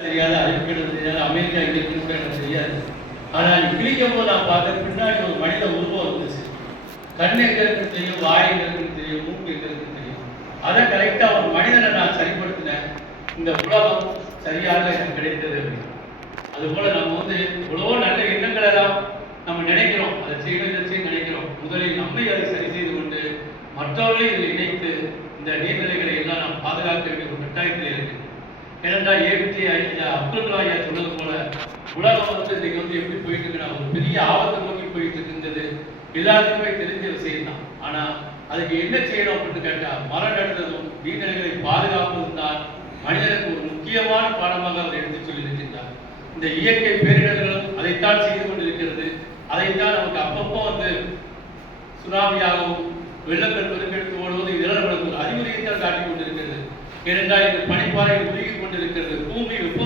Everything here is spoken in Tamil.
தெரியாது, அறிவிக்கிறது தெரியாது, அமெரிக்கா இங்கே இருக்குன்னு கூட எனக்கு தெரியாது. ஆனால் கிழிக்கும் போது நான் பார்த்த பின்னாடி ஒரு மனித உருவம் இருந்துச்சு. கண் எங்க இருக்குன்னு தெரியும், வாய் எங்க இருக்குன்னு தெரியும், மூக்கு எங்க இருக்குன்னு தெரியும். அதை கரெக்டாக ஒரு மனிதனை நான் சரிப்படுத்தினேன். இந்த உலகம் சரியாக எனக்கு கிடைத்தது அப்படின்னு. அதுபோல நம்ம இவ்வளவோ நல்ல எண்ணங்கள் எல்லாம் நம்ம நினைக்கிறோம், அதை செய்யணும் நினைக்கிறோம். முதலில் நம்மை அதை சரி செய்து கொண்டு மற்றவர்களை இதில் இணைத்து இந்த நீர்நிலைகளை எல்லாம் நாம் பாதுகாக்க வேண்டிய ஒரு கட்டாயத்தில் இருக்கு. ஏனென்றால் அப்துல் கலாம் ஐயா சொன்னது போல உலகம் இன்னைக்கு எப்படி போயிட்டு இருக்குன்னா ஒரு பெரிய ஆபத்தை நோக்கி போயிட்டு இருக்கின்றது. எல்லாத்துக்குமே தெரிஞ்ச விஷயம் தான். ஆனா அதுக்கு என்ன செய்யணும் அப்படின்னு கேட்டா மரம் நடுறதும் நீர்நிலைகளை பாதுகாப்பதும் தான் மனிதனுக்கு ஒரு முக்கியமான பாடமாக அவர் எடுத்து சொல்லியிருக்கின்றார். இந்த இயற்கை பேரிடர்களும் அதைத்தான் செய்து கொண்டிருக்கிறது. அதைத்தான் நமக்கு அப்பப்போ சுனாமியாகவும் வெள்ளப்பெருக்கு பெருக்கெடுத்து ஓடுவது இதெல்லாம் நம்மளுக்கு ஒரு அறிகுறியைத்தான் காட்டிக் கொண்டிருக்கிறது. ஏனென்றால் இந்த பனிப்பாறை உருகி கொண்டிருக்கிறது. பூமி